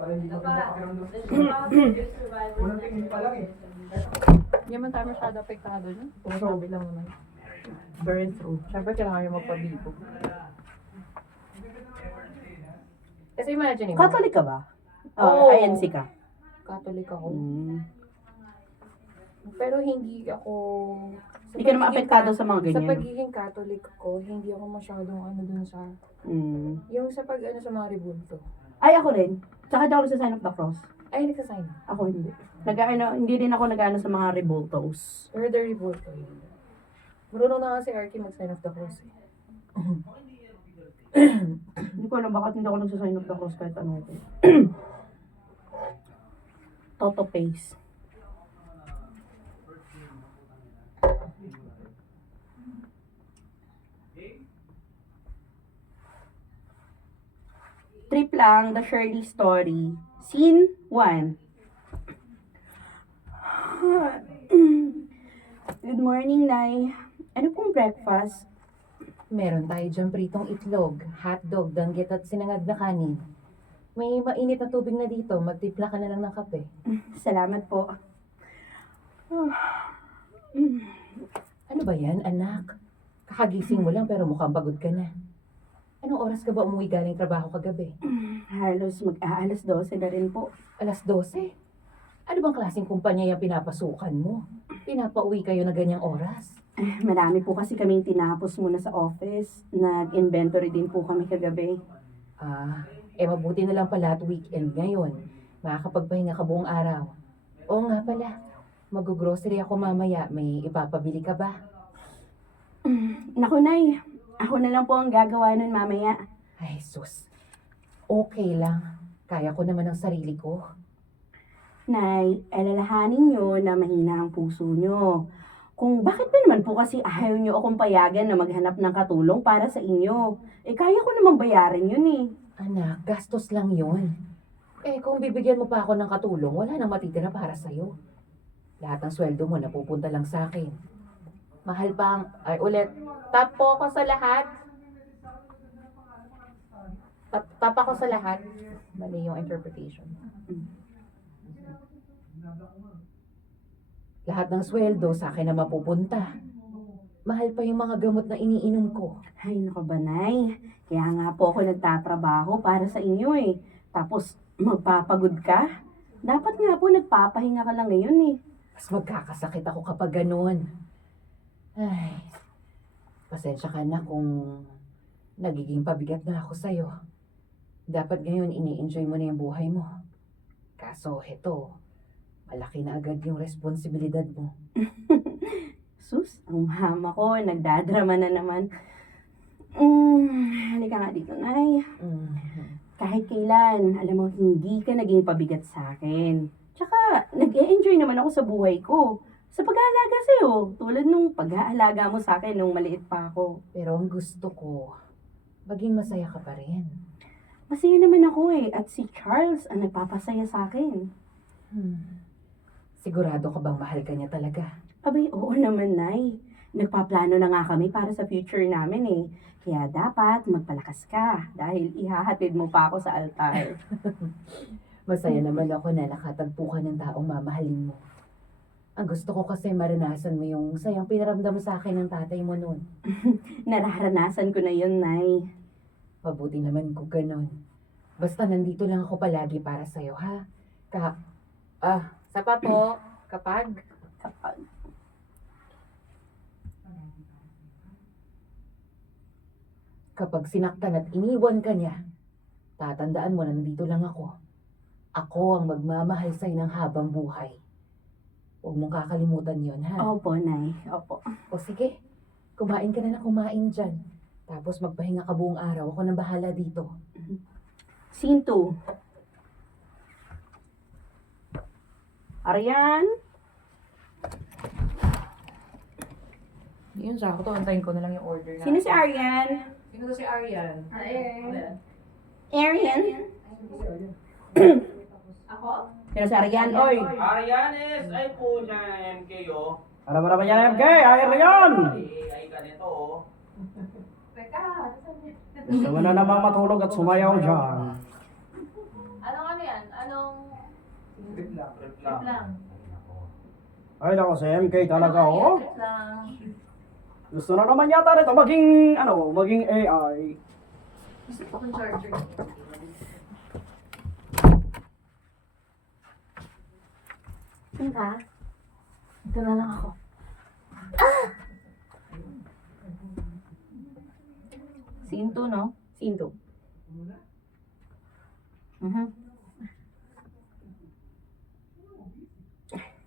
Hindi man tayo masyado apektado dyan. Kung sabi lang naman. Burn through. Siyempre, kailangan yung magpabibo. Kasi imagine mo. Catholic ka ba? Oo. INC ka? Catholic ako. Mm. Pero hindi ako... Hindi ka naman apektado sa mga ganyan. Sa pagiging Catholic ko, hindi ako masyadong ano dun sa... Yung sa pag ano sa mga rebulto. Ay, ako rin. Tsaka daw ako sa sign of the cross. Ay, nagsasign. Ako hindi. Hindi din ako nag-ano sa mga rebultos. Or the rebulto yun. Marunong na nga si Arky mag-sign of the cross eh. Hindi ko alam bakit hindi ako nagsa-sign of the cross kahit ano ko. Toto pace. Trip lang, the Shirley story. Scene 1. Good morning, Nay. Ano pong breakfast? Meron tayo dyan pritong itlog, hotdog, danggit at sinangag na kanin. May mainit na tubig na dito, magtimpla ka na lang ng kape. Salamat po. Ano ba yan, anak? Kakagising mo lang pero mukhang pagod ka na. Anong oras ka ba umuwi galing trabaho kagabi? Halos mag-aalas 12 na rin po. Alas 12? Ano bang klaseng kumpanya yung pinapasukan mo? Pinapauwi kayo na ganyang oras? Marami po kasi kaming tinapos muna sa office. Nag-inventory din po kami kagabi. Mabuti na lang pala at weekend ngayon. Makakapagpahinga ka buong araw. Oo nga pala, mag-grocery ako mamaya. May ipapabili ka ba? Naku, Nay. Ako na lang po ang gagawa nun mamaya. Ay, sus. Okay lang. Kaya ko naman ang sarili ko. Nay, alalahanin nyo na mahina ang puso nyo. Kung bakit ba naman po kasi ayaw nyo akong payagan na maghanap ng katulong para sa inyo. Kaya ko namang bayarin yun eh. Anak, gastos lang yun. Kung bibigyan mo pa ako ng katulong, wala nang matitira para sa'yo. Lahat ng sweldo mo napupunta lang sa akin. Mahal pang, tap po ako sa lahat. Tap ako sa lahat. Mali yung interpretation. Lahat ng sweldo sa akin na mapupunta. Mahal pa yung mga gamot na iniinom ko. Ay, naku ba, Nay? Kaya nga po ako nagtatrabaho para sa inyo eh. Tapos, magpapagod ka? Dapat nga po nagpapahinga ka lang ngayon eh. Mas magkakasakit ako kapag ganun. Ay, pasensya ka na kung nagiging pabigat na ako sa'yo. Dapat ngayon ini-enjoy mo na yung buhay mo. Kaso, heto, malaki na agad yung responsibilidad mo. Sus, ang mama ko, nagdadrama na naman. Halika nga dito, Nay. Kahit kailan, alam mo, hindi ka naging pabigat sa akin. Tsaka, nag-e-enjoy naman ako sa buhay ko. Sa pag-aalaga sa'yo, tulad nung pag-aalaga mo sa akin nung maliit pa ako. Pero ang gusto ko, maging masaya ka pa rin. Masaya naman ako eh, at si Charles ang nagpapasaya sa akin. Sigurado ka bang mahal ka niya talaga? Abay, oo naman, Nay. Nagpaplano na nga kami para sa future namin eh. Kaya dapat magpalakas ka dahil ihahatid mo pa ako sa altar. Masaya naman ako na nakatagpo ka ng taong mamahalin mo. Ang gusto ko kasi maranasan mo yung sayang pinaramdam sa akin ng tatay mo noon. Nararanasan ko na yun, Nay. Mabuti naman kung ganun. Basta nandito lang ako palagi para sa'yo, ha? Sapa po, kapag sinaktan at iniwan ka niya, tatandaan mo na nandito lang ako. Ako ang magmamahal sa'yo ng habang buhay. Huwag mong kakalimutan yon, ha? Opo, Nay. Opo. O sige, kumain ka na kumain dyan. Tapos magpahinga ka buong araw. Ako nang bahala dito. Scene 2. Arian? Yun siya. Ako to, antayin ko na lang yung order na. Sino si Arian? Sino to si Arian? Arian? Ako? Sino si Arian? Oy! Arianes! Ay po siya MKO. Para ba yan, MK? Ay, Rion! Ay ka nito oh. Teka, Gusto mo na naman matulog at sumayaw dyan. ano kami yan? yan? Anong... Trip Trip lang. lang. Ay, nako, si MK talaga, Ano kaya, oh. trip lang. Gusto na naman yata rito maging AI. Gusto ko ng charger. Ano ka? Ito na lang ako. Sinto, no? Sinto. Mhm.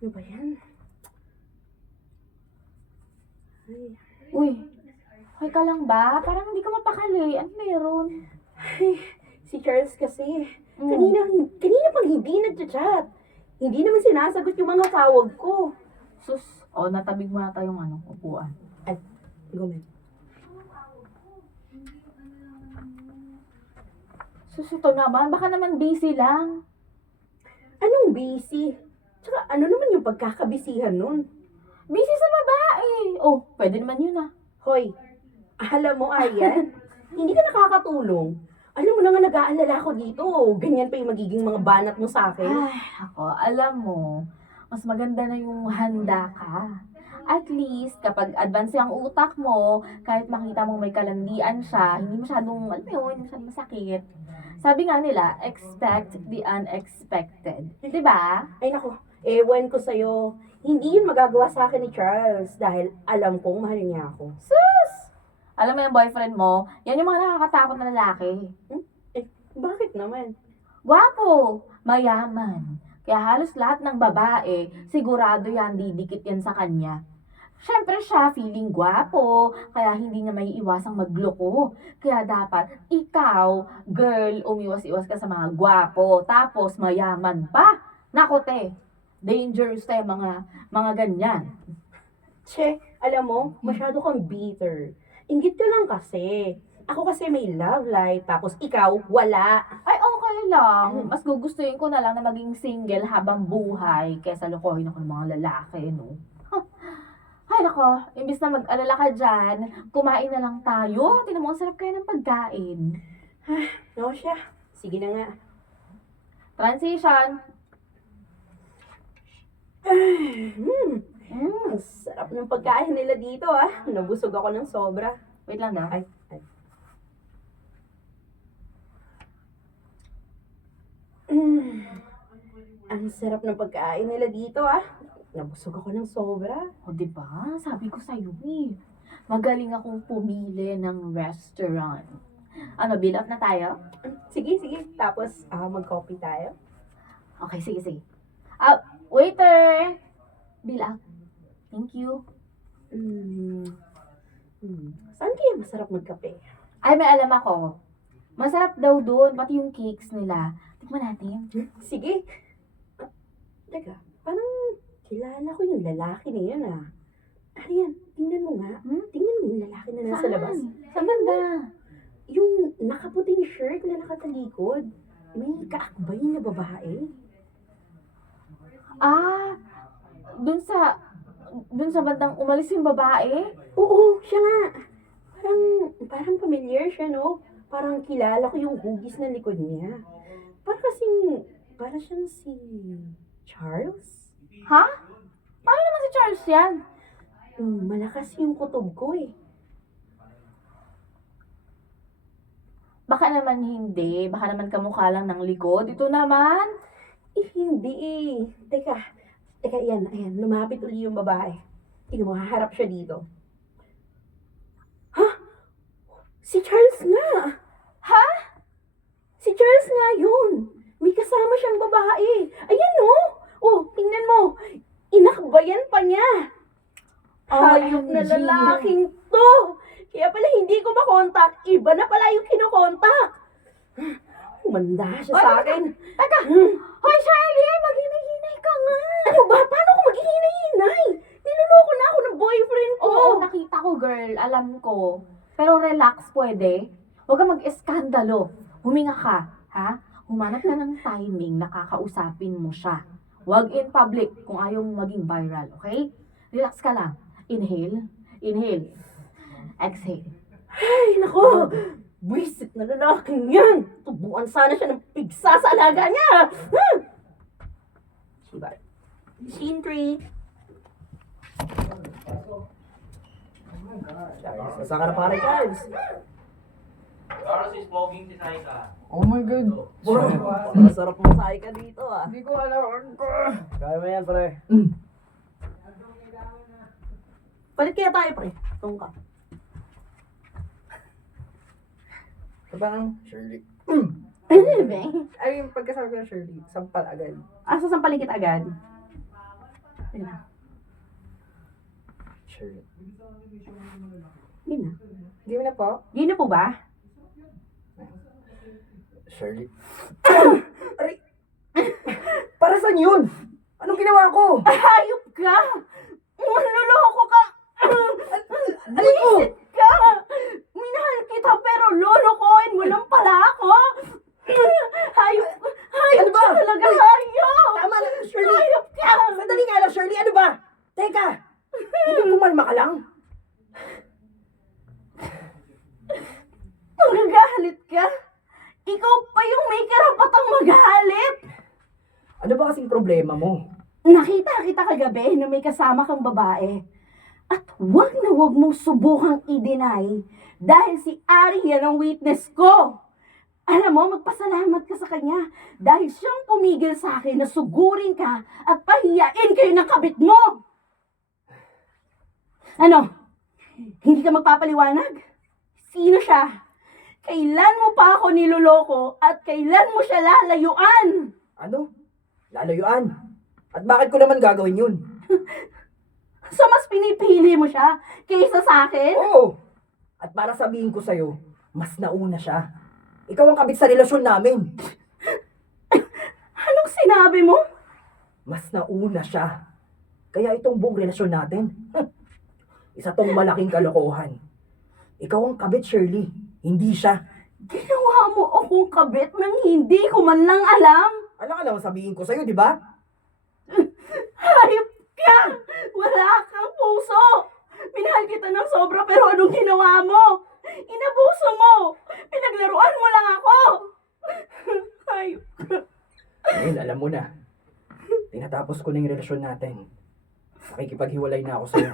Ano ba yan? Ay, Uy, okay ka lang ba? Parang hindi ka mapakali. Ano meron? si Charles kasi. Mm. Kanina pang hindi nagchat-chat. Hindi naman sinasagot yung mga tawag ko. Sus, natabig mo na tayong upuan. Gumen. Sus, ito naman. Baka naman busy lang. Anong busy? Tsaka ano naman yung pagkakabisihan nun? Busy sa babae. Oh, pwede naman yun ah. Hoy, alam mo, Ayan, hindi ka nakakatulong. Alam mo na nga nag-aalala ko dito. Ganyan pa yung magiging mga banat mo sa akin. Ay, ako, alam mo, mas maganda na yung handa ka. At least, kapag advance ang utak mo, kahit makita mong may kalandian siya, hindi masyadong, alam mo yun, hindi masyadong masakit. Sabi nga nila, expect the unexpected. Diba? Ay nako, ewan ko sa'yo. Hindi yun magagawa sa akin ni Charles dahil alam kong mahal niya ako. Alam mo yung boyfriend mo, yan yung mga nakakatakot na lalaki. Bakit naman? Gwapo, mayaman. Kaya halos lahat ng babae, sigurado yan, didikit yan sa kanya. Siyempre siya, feeling gwapo, kaya hindi niya may iwasang magloko. Kaya dapat, ikaw, girl, umiwas-iwas ka sa mga gwapo, tapos mayaman pa. Nako te, dangerous tayo mga ganyan. Che, alam mo, masyado kang bitter. Inggit ka lang kasi. Ako kasi may love life, tapos ikaw, wala. Ay, okay lang. Mas gugustuhin ko na lang na maging single habang buhay kaysa lokohin ako ng mga lalaki, no? Huh. Ay, nako, imbis na mag-alala ka dyan, kumain na lang tayo. Tinan mo, ang sarap kaya ng pagkain. No, siya. Sige na nga. Transition. Ang sarap ng pagkain nila dito, ah. Nabusog ako ng sobra. Wait lang daw. Ay. Ang sarap ng pagkain nila dito, ah. Nabusog ako ng sobra. O, diba? Sabi ko sa'yo, eh. Magaling akong pumili ng restaurant. Ano, bill up na tayo? Sige, sige. Tapos, mag-coffee tayo. Okay, sige, sige. Waiter! Bill up. Thank you. Saan kaya masarap magkape? Ay, may alam ako. Masarap daw doon, pati yung cakes nila. Tikman natin. Sige. Teka, parang kilala ko yung lalaki na yun, ah. Ano yan? Tingnan mo nga. Tingnan mo yung lalaki na nasa labas. Saan banda? Yung nakaputing shirt na nakatalikod. May kaakbay na babae. Dun sa bandang umalis yung babae? Oo, siya nga. Parang familiar siya, no? Parang kilala ko yung hugis na likod niya. Para siyang si Charles. Ha? Paano naman si Charles yan? Malakas yung kutob ko eh. Baka naman hindi. Baka naman kamukha lang ng likod. Ito naman. Hindi eh. Teka, ayan. Lumapit uli yung babae. Tingnan mo, haharap siya dito. Ha? Si Charles nga! Ha? Si Charles nga yun! May kasama siyang babae. Ayan no! Oh, tingnan mo! Inakbayan pa niya! Hayop na OMG. lalaking to! Kaya pala hindi ko makontak. Iba na pala yung kinokontak. Umanda siya sa akin. Teka! Hoy, Charlie! Maghinay-hinay ka nga! Ano ba? Paano ko maghihinay-hinay? Niloloko na ako ng boyfriend ko. Oo, nakita ko, girl. Alam ko. Pero relax, pwede. Huwag ka mag-eskandalo. Huminga ka, ha? Humanap ka ng timing na kakausapin mo siya. Huwag in public kung ayaw mo maging viral, okay? Relax ka lang. Inhale. Inhale. Exhale. Ay, nako. Buisit na lalaking yan! Tubuan sana siya ng pigsa sa alaga niya! Diba? Scene 3. Saan ka na pare, Charles? Para si Spoging si Saika. Oh my God. Bro, masarap masay ka dito ah. Hindi ko alam. Kaya mo yan, pare. Palit kaya tayo, pre. Tungka ka. Parang Shirley. Ano ba? Ay, yung pagkasabi ko ng Shirley, sampal agad. Sasampalin kita agad. Ayun na. Shirley. Yun na. Hindi mo na po? Yun na po ba? Shirley. Aray! Para saan yun? Anong ginawa ko? Hayop ka! Manloloko ka! Alin ko? Buisit ka! Minahal kita pero lolokohin mo lang pala ako! Hayop! Hayop Ano ba? ka talaga! Uy! Hayop! Tama na, Shirley! Hayop ka! Sandali nga lang, Shirley! Ano ba? Teka! Hindi kumalma ka lang? Nagagalit ka? Ikaw pa yung may karapatang magalit! Ano ba kasing problema mo? Nakita kita kagabi na may kasama kang babae. At wag na wag mong subukang i-deny dahil si Ari yan ang witness ko. Alam mo, magpasalamat ka sa kanya dahil siyang pumigil sa akin na sugurin ka at pahiyain kayo ng kabit mo. Ano? Hindi ka magpapaliwanag? Sino siya? Kailan mo pa ako niloloko at kailan mo siya lalayuan? Ano? Lalayuan? At bakit ko naman gagawin yun? So mas pinipili mo siya kaysa sa akin? Oo! At para sabihin ko sa'yo, mas nauna siya. Ikaw ang kabit sa relasyon namin. Anong sinabi mo? Mas nauna siya. Kaya itong buong relasyon natin, isa tong malaking kalokohan. Ikaw ang kabit, Shirley. Hindi siya. Ginawa mo akong kabit nang hindi ko man lang alam. Alam ka naman sabihin ko sa'yo, di ba? Hayop ka! Wala kang puso! Minahal kita ng sobra pero anong ginawa mo? Inabuso mo! Pinaglaruan mo lang ako! Hayop ka! Ngayon, alam mo na. Tinatapos ko na yung relasyon natin. Nakikipaghiwalay na ako sa'yo.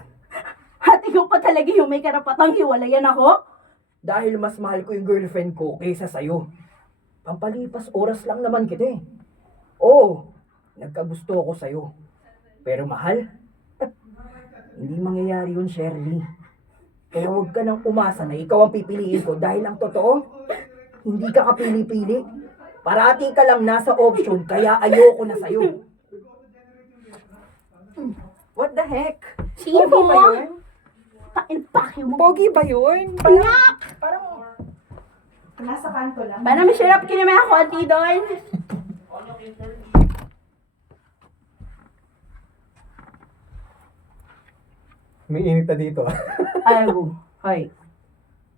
At ikaw pa talaga yung may karapatang hiwalayan ako? Dahil mas mahal ko yung girlfriend ko kaysa sa'yo. Pampalipas oras lang naman kita eh. Oo, nagkagusto ako sa'yo. Pero mahal? Hindi mangyayari yun, Shirley. Kaya huwag ka nang umasa na ikaw ang pipiliin ko dahil ang totoo, hindi ka kapili-pili. Parati ka lang nasa option kaya ayoko na sa'yo. What the heck? Sino Pogi ba mo? yun? Painpake mo. Pogi ba yun? Anak! Parang nasa kanto lang. Paano may syrup ka naman ako, Auntie Don? May init na dito. Ay, hi.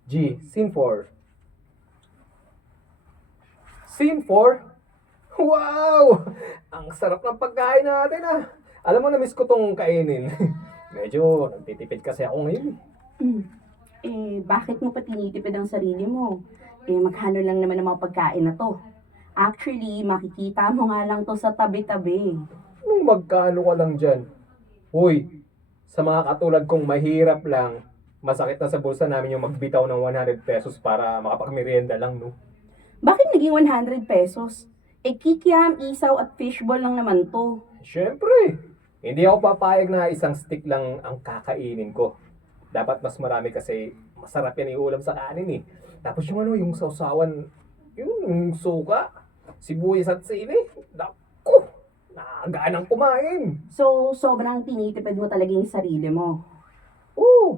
G, scene 4. Scene 4? Wow! Ang sarap ng pagkain natin ah. Alam mo, na-miss ko tong kainin. Medyo nagtitipid kasi ako ngayon. Bakit mo pa tinitipid ang sarili mo? Magkano lang naman ang mga pagkain na to. Actually, makikita mo nga lang to sa tabi-tabi. Anong magkano ka lang dyan? Uy, sa mga katulad kong mahirap lang, masakit na sa bulsa namin yung magbitaw ng 100 pesos para makapagmerienda lang, no? Bakit naging 100 pesos? Kikiam, isaw at fishball lang naman to. Siyempre, hindi ako papayag na isang stick lang ang kakainin ko. Dapat mas marami kasi masarap yan iulam sa kanin eh. Tapos yung ano, yung sausawan, yung suka, sibuyas at sili, naku, nakaganang kumain. So, sobrang tinitipid mo talaga yung sarili mo. Oo,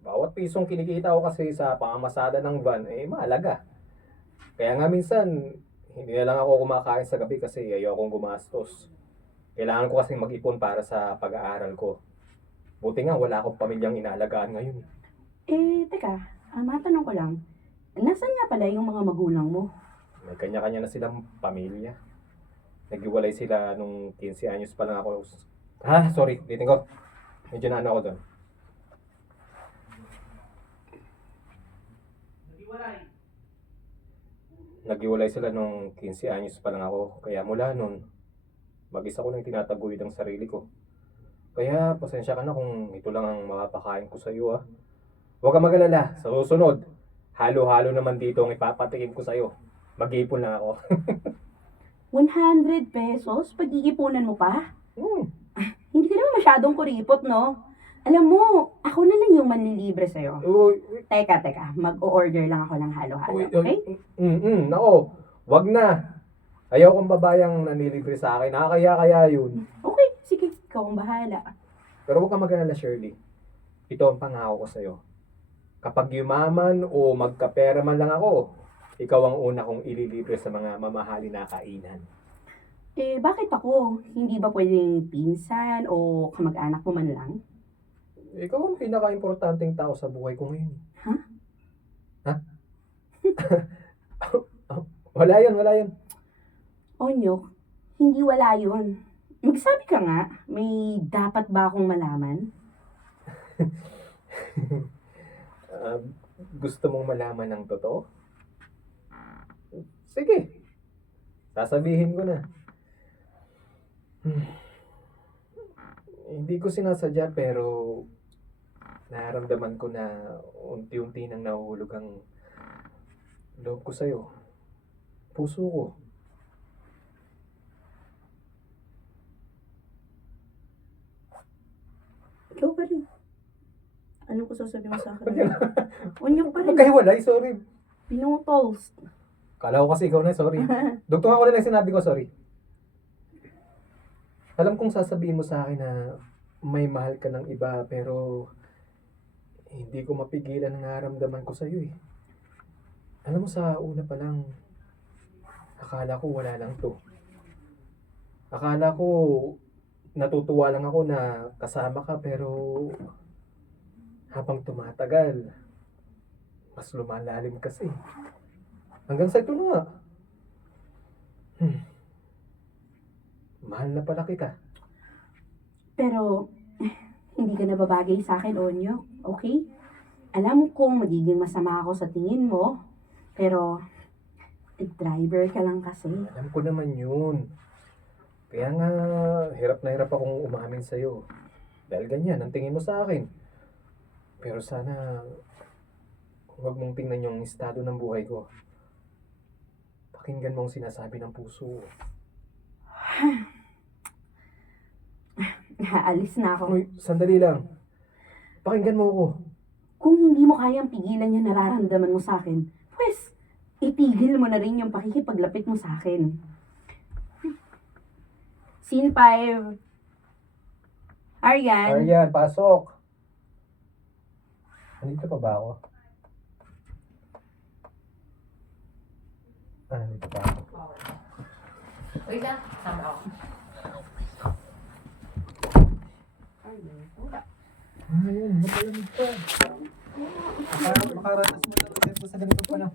bawat pisong kinikita ko kasi sa pamamasada ng van, mahalaga. Kaya nga minsan, hindi na lang ako kumakain sa gabi kasi ayokong gumastos. Kailangan ko kasi mag-ipon para sa pag-aaral ko. Buti nga wala akong pamilyang inaalagaan ngayon. Teka, matanong ko lang. Nasaan nga pala yung mga magulang mo? May kanya-kanya na silang pamilya. Naghiwalay sila nung 15 anyos pa lang ako. Sorry, ulitin ko. Medyo na ano ako doon. Naghiwalay. Naghiwalay sila nung 15 anyos pa lang ako. Kaya mula nun, mag-isa ko lang tinataguyod ang sarili ko. Kaya pasensya ka na kung ito lang ang mapapakain ko sa iyo ah. Huwag kang mag-alala. Sa susunod, halo-halo naman dito ang ipapatikim ko sa iyo. Mag-iipon lang ako. 100 pesos? Pag-iipunan mo pa? Hmm. Hindi ka naman masyadong kuripot, no? Alam mo, ako na lang yung manlilibre sa'yo. Uy, Teka. Mag-o-order lang ako ng halo-halo, uy, okay? nako. Wag na. Ayaw kong babayang nanilibre sa akin. Nakakaya-kaya yun. Okay, sige, ikaw ang bahala. Pero huwag kang mag-alala, Shirley. Ito ang pangako ko sa'yo. Kapag yumaman o magkapera man lang ako, ikaw ang una kong ililibre sa mga mamahali na kainan. Eh, bakit ako? Hindi ba pwedeng pinsan o kamag-anak mo man lang? Ikaw ang pinaka-importanting tao sa buhay ko ngayon. Ha? Ha? Wala yun. Onyok, hindi wala yun. Magsabi ka nga, may dapat ba akong malaman? Gusto mong malaman ng totoo? Sige. Sasabihin ko na. Hindi ko sinasadya pero nararamdaman ko na unti-unti nang nahuhulog ang loob ko sa'yo. Puso ko. Ikaw pa rin. Ano ko sasabihin mo sa akin? Ba't yan? Onyok pa rin. Magkahiwalay, sorry. Pinutols. Kala ko kasi ikaw na, sorry. Dugtong ako na lang sinabi ko, sorry. Alam kong sasabihin mo sa akin na may mahal ka ng iba, pero hindi ko mapigilan ang nararamdaman ko sa'yo eh. Alam mo, sa una pa lang, akala ko wala lang to. Akala ko natutuwa lang ako na kasama ka, pero habang tumatagal, mas lumalalim kasi. Hanggang sa ito na nga. Mahal na pala kita. Pero, hindi ka nababagay sa akin, Onyok. Okay? Alam kong magiging masama ako sa tingin mo, pero driver ka lang kasi. Alam ko naman yun. Kaya nga, hirap na hirap akong umamin sa'yo. Dahil ganyan, ang tingin mo sa akin. Pero sana, huwag mong tingnan yung estado ng buhay ko. Pakinggan mo ang sinasabi ng puso. Aalis na ako. Uy, sandali lang. Pakinggan mo ako. Kung hindi mo kayang pigilan yung nararamdaman mo sa akin, pues, itigil mo na rin yung pakikipaglapit mo sa akin. Scene 5. Aryan. Aryan, pasok. Nandito pa ba ako? Nandito pa ako. Wait lang, sama ako. Ayun, mapalamig pa. Makaratas mo na ulit sa ganito pa lang.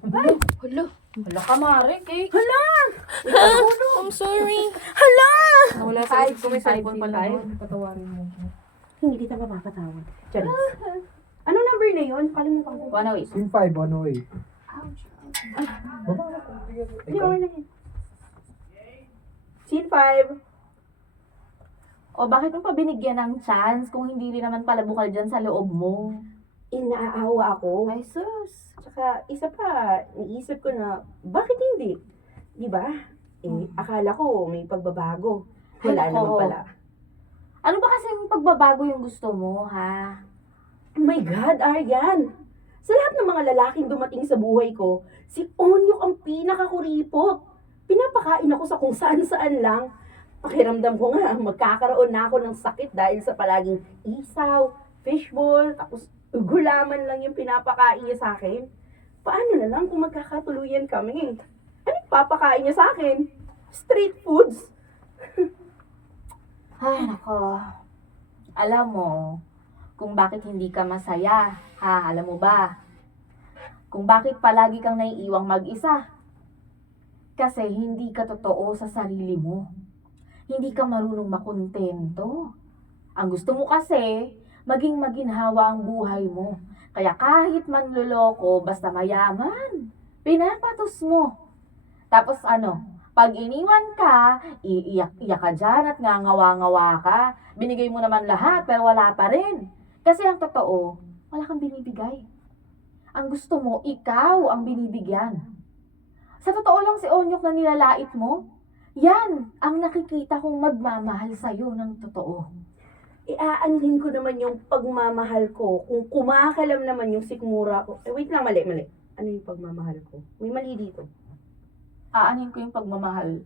Hala ka, Marek eh. I'm sorry. Nawala sa isip ko, may cellphone pala doon. Patawarin mo. Hindi kita mapapatawad. Charis. Ano number na yun? Kalimutan ko. 108. Scene 5, ano eh. Hindi, okay na yun. Scene 5. O bakit mo pa binigyan ng chance kung hindi rin naman pala bukal dyan sa loob mo? Inaawa ako. Ay sus. Tsaka, isa pa, naisip ko na, bakit hindi? Di ba? Akala ko may pagbabago. Wala Ay, naman oo. pala. Ano ba kasing pagbabago yung gusto mo, ha? Oh my God, Aryan! Sa lahat ng mga lalaking dumating sa buhay ko, si Onyok ang pinakakuripot. Pinapakain ako sa kung saan-saan lang. Pakiramdam ko nga, magkakaroon na ako ng sakit dahil sa palaging isaw, fishball, tapos gulaman lang yung pinapakain niya sa akin. Paano na lang kung magkakatuluyan kami? Anong papakain niya sa akin? Street foods? Ay, nako. Alam mo, kung bakit hindi ka masaya, ha? Alam mo ba? Kung bakit palagi kang naiiwang mag-isa? Kasi hindi ka totoo sa sarili mo. Hindi ka marunong makontento. Ang gusto mo kasi, maging maginhawa ang buhay mo. Kaya kahit manloloko, basta mayaman, pinapatos mo. Tapos pag iniwan ka, iiyak-iyak ka dyan at ngangawa-ngawa ka. Binigay mo naman lahat pero wala pa rin. Kasi ang totoo, wala kang binibigay. Ang gusto mo, ikaw ang binibigyan. Sa totoo lang si Onyok na nilalait mo, yan ang nakikita kong magmamahal sa'yo ng totoo. Iaanhin ko naman yung pagmamahal ko kung kumakalam naman yung sikmura ko. Wait lang, mali. Ano yung pagmamahal ko? May mali dito. Aanin ko yung pagmamahal.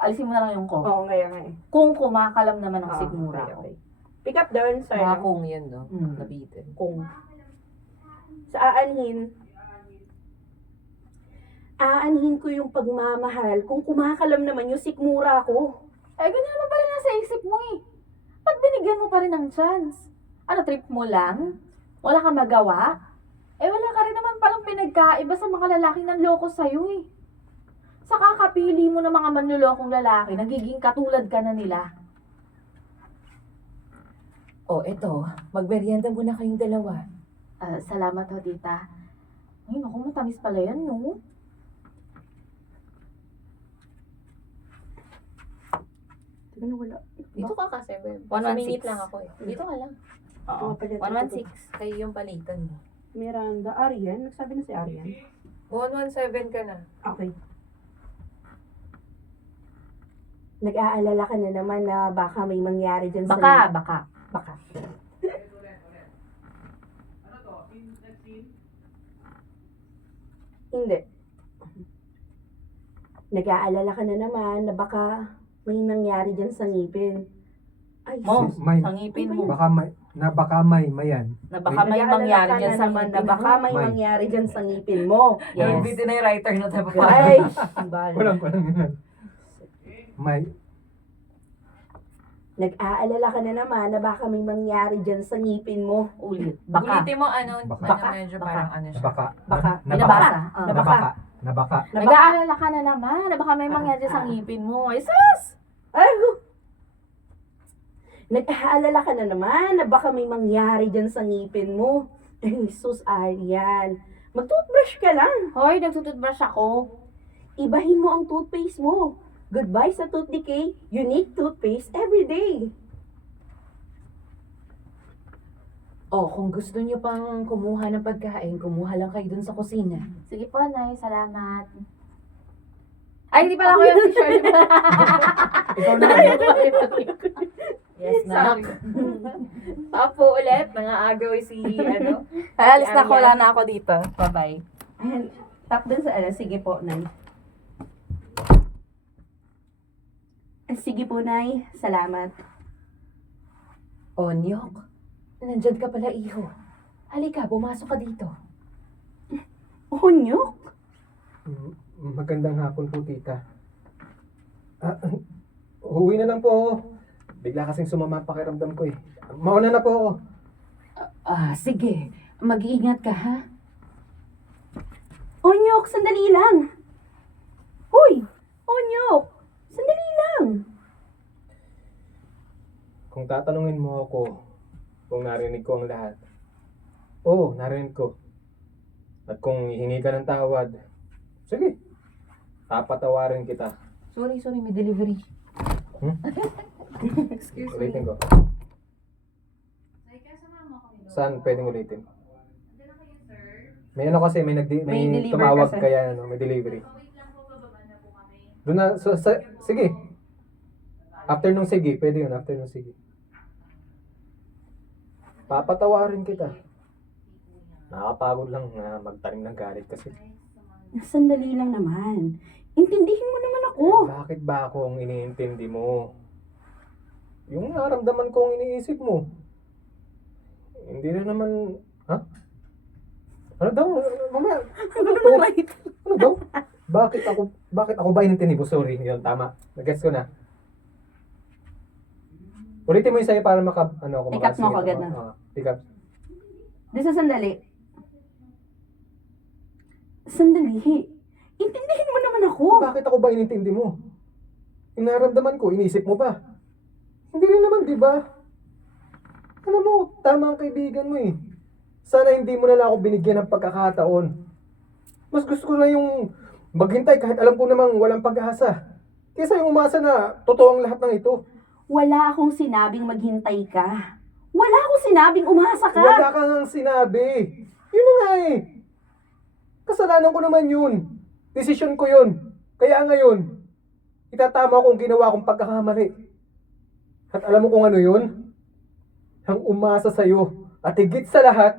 Alisin mo na lang yung ko. Oo, nga eh. Kung kumakalam naman ang sikmura ko. Okay. Pick up doon, sorry. Mga no? kung yan, no? Mm. Nabitin. Kung. Sa aanhin ko yung pagmamahal kung kumakalam naman yung sikmura ko. Ganyan naman pala nasa isip mo eh. Ba't binigyan mo pa rin ng chance? Trip mo lang? Wala kang magawa? Wala ka rin naman palang pinagkaiba sa mga lalaking nanloko sa'yo eh. Sa kakapili mo ng mga manlolokong lalaki, nagiging katulad ka na nila. O, eto, magmerienda muna kayong dalawa. Salamat ho, tita. Ay, naku, matamis pala yan, no? Diba na wala? Dito ka kasi, babe. 116. Minute lang ako eh. Dito ka lang. Oo. 116. Kayo yung palitan mo. Miranda, Arian. Nagsabi na si Arian. 117 ka na. Okay. Nag-aalala ka na naman na baka may mangyari dyan sa... Baka. Baka. Hindi. Nag-aalala ka na naman na baka may nangyari dyan sa ngipin. Ay, Mo, May, sa ngipin mo. baka may mayan. Na baka may mangyari dyan sa naman na ngipin baka mo. may May. mangyari dyan sa ngipin mo. Yes. Bitin na yung writer na tayo. Ay, bala. Kulang yun. May, Nag-aalala ka na naman na baka may mangyari dyan sa ngipin mo. Ulit. Baka. Ulitin mo Baka. medyo parang ano siya. nabaka. Baka. Binabasa. Nabaka. Nabaka. Nag-aalala ka na naman na baka may mangyari dyan sa ngipin mo. Ay, sus! Ay, nag-aalala ka na naman na baka may mangyari dyan sa ngipin mo. Ay, sus, Arian. Mag-toothbrush ka lang. Hoy, nagtututbrush ako. Ibahin mo ang toothpaste mo. Goodbye sa tooth decay. Unique toothpaste every day. Kung gusto niyo pang kumuha ng pagkain, kumuha lang kayo dun sa kusina. Sige po, Nay. Salamat. Ay, hindi pala ako yung si Shirley. Ikaw na. Yes, na. Apo ulit, nangaagaw si Alis na ko, Arian. wala na ako dito. Bye-bye. Ayan, tap dun sa sige po, Nay. Sige po, Nay. Salamat. Onyok, nandyan ka pala, iho. Halika, pumasok ka dito. Onyok? Magandang hapon po, tita. Uwi na lang po ako. Bigla kasing sumama pakiramdam ko eh. Mauna na po ako. Sige. Mag-iingat ka, ha? Onyok, sandali lang. Hoy! Onyok! Sandali lang. Kung tatanungin mo ako kung narinig ko ang lahat. Oo, narinig ko. At kung hihingi ka ng tawad, sige, papatawarin kita. Sorry, may delivery. Excuse me. Ulitin ko. Saan pwedeng ulitin? May ano kasi, may May deliver tumawag kasi. kaya may delivery. Doon na, sige. After nung sige, pwede yun, after nung sige. Papatawarin kita. Nakakapagod lang na magtanim ng galit kasi. Sandali lang naman. Intindihin mo naman ako. Bakit ba akong iniintindi mo? Yung naramdaman ko ang iniisip mo. Hindi na naman, ha? Ano daw? Mamaya, ano daw? Bakit ako ba inintindi mo? Sorry, yun, tama. Nag-gets ko na. Ulitin mo yung sa'yo para Pick up mo agad na. Pick up. Di sa sandali. Sandali. Intindihin mo naman ako. Bakit ako ba inintindi mo? Yung naramdaman ko, inisip mo ba? Hindi rin naman, di ba? Alam mo, tama ang kaibigan mo eh. Sana hindi mo na lang ako binigyan ng pagkakataon. Mas gusto ko na yung Maghintay kahit alam ko namang walang pag-asa. Kesa yung umasa na totoo ang lahat ng ito. Wala akong sinabing maghintay ka. Wala akong sinabing umasa ka. Wala ka nang sinabi. Yun na nga eh. Kasalanan ko naman yun. Desisyon ko yun. Kaya ngayon, itatama ko ang ginawa kong pagkakamali. At alam mo kung ano yun? Ang umasa sa'yo. At higit sa lahat,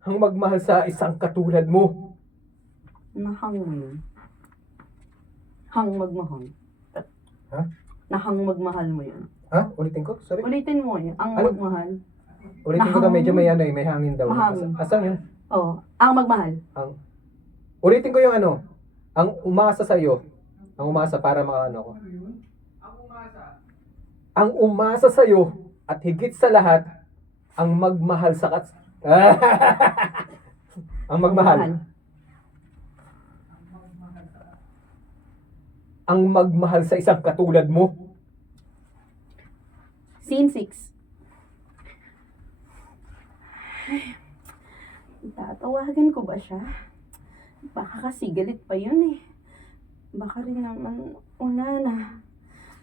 ang magmahal sa isang katulad mo. Nahang mo yun. Hang magmahal. Ha? Nahang magmahal mo yun. Ha? Ulitin ko? Sorry. Ulitin mo yun. Ang Ano? magmahal. Ulitin ko na medyo may ano eh, may hangin daw. Mahangin. Asan yun? Oh, ang magmahal. Ulitin ko yung ano. Ang umasa sa'yo. Ang umasa para makaano ko. Ang umasa sa'yo at higit sa lahat, ang magmahal sa ang magmahal. Ang magmahal sa isang katulad mo. Scene 6. Tatawagan ko ba siya? Baka kasi galit pa yun eh. Baka rin naman una na.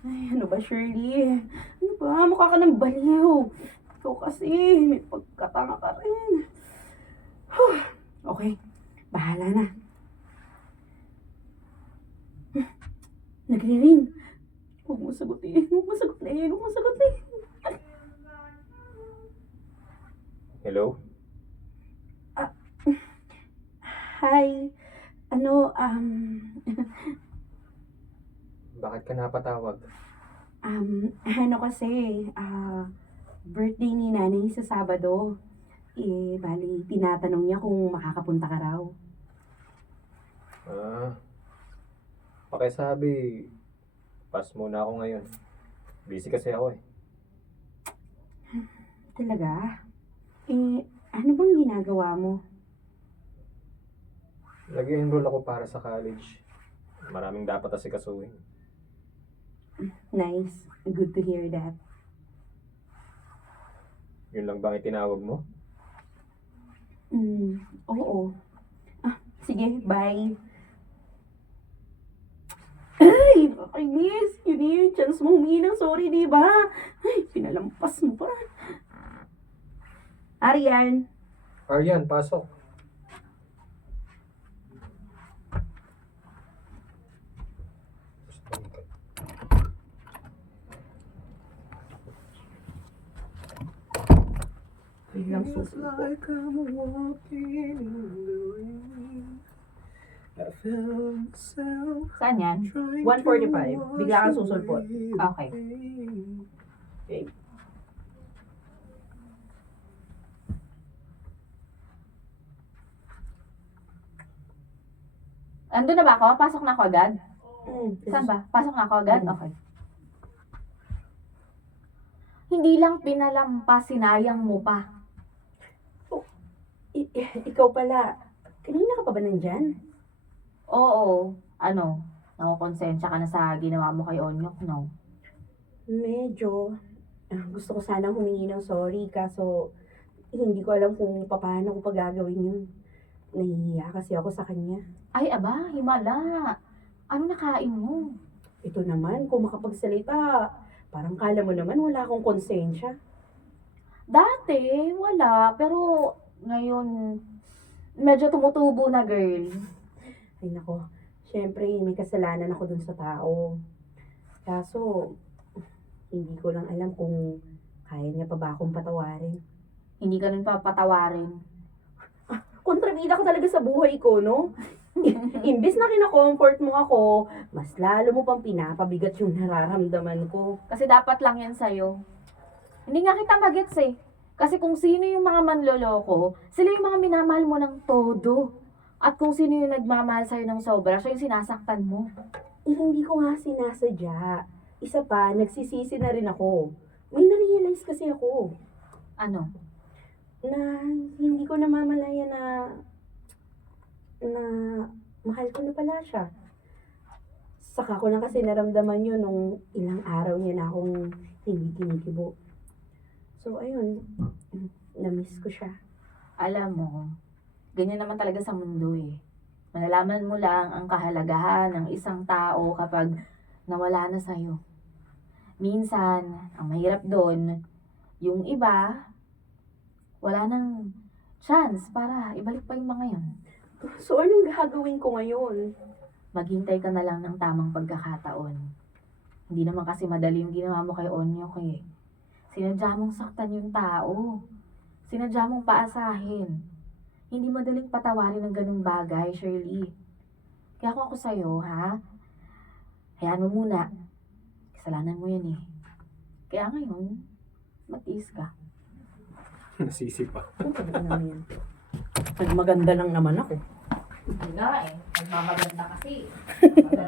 Ay, ano ba Shirley? Ano ba? Mukha ka ng baliw. Ikaw kasi, may pagkatanga ka rin. Huh. Okay, bahala na. Nagre-ring. Huwag mo sagutin. Huwag mo sagutin. Huwag mo sagutin. Hello? Hi. Ano, Bakit ka napatawag? ano kasi, birthday ni nanay sa Sabado. Bali, tinatanong niya kung makakapunta ka raw. Pakisabi, pass muna ako ngayon. Busy kasi ako eh. Talaga? Ano bang ginagawa mo? Nag-enroll ako para sa college. Maraming dapat asikasuhin. Nice. Good to hear that. Yun lang bang itinawag mo? Oo. Sige, bye. Ay, nakainis. Yun yung chance mo humingi ng sorry, di ba? Ay, pinalampas mo pa. Arian. Aryan, pasok. Biglang susunod. like I'm walking in the rain. I found myself Saan yan? trying 1:45. Bigla kang susulpot. Okay. Okay. Andun na ba ako? Pasok na ako agad? Saan ba? Pasok na ako agad? Mm. Okay. Hindi lang pinalampas, sinayang mo pa. Ikaw pala, kanina ka pa ba nandyan? Oo. Ano? Nakukonsensya ka na sa ginawa mo kay Onyok, no? Medyo. Gusto ko sanang humingi ng sorry, kaso hindi ko alam kung paano ko pa gagawin yun. Nahihiya kasi ako sa kanya. Ay, aba, himala. Ano nakain mo? Ito naman, kung makapagsalita, parang kala mo naman wala akong konsensya. Dati, wala. Pero, ngayon, medyo tumutubo na, girl. Ay nako, syempre may kasalanan ako dun sa tao. Kaso, hindi ko lang alam kung kaya niya pa ba akong patawarin. Hindi ka rin papatawarin. Kontrabida ko talaga sa buhay ko, no? Imbis na kina-comfort mo ako, mas lalo mo pang pinapabigat yung nararamdaman ko. Kasi dapat lang yan sa'yo. Hindi nga kita magets eh. Kasi kung sino yung mga manloloko, sila yung mga minamahal mo ng todo. At kung sino yung nagmamahal sa'yo ng sobra, siya yung sinasaktan mo. Hindi ko nga sinasadya. Isa pa, nagsisisi na rin ako. May na-realize kasi ako Ano? na hindi ko namamalaya na mahal ko na pala siya. Saka ko na kasi naramdaman yun nung ilang araw niya na akong hindi kinikibo. So, ayun, na-miss ko siya. Alam mo, ganyan naman talaga sa mundo eh. Malalaman mo lang ang kahalagahan ng isang tao kapag nawala na sa'yo. Minsan, ang mahirap doon, yung iba, wala nang chance para ibalik pa yung mga yun. So, anong gagawin ko ngayon? Maghintay ka na lang ng tamang pagkakataon. Hindi naman kasi madali yung ginawa mo kay Onyok eh. Sinadya mong saktan yung tao. Sinadya mong paasahin. Hindi madaling patawarin ng ganung bagay, Shirley. Kaya kung ako sa'yo, ha? Hayaan mo muna. Kasalanan mo yan eh. Kaya ngayon, matiis ka. Nasisi pa. Nagmaganda lang naman ako. Hindi nga eh. Nagmamaganda kasi.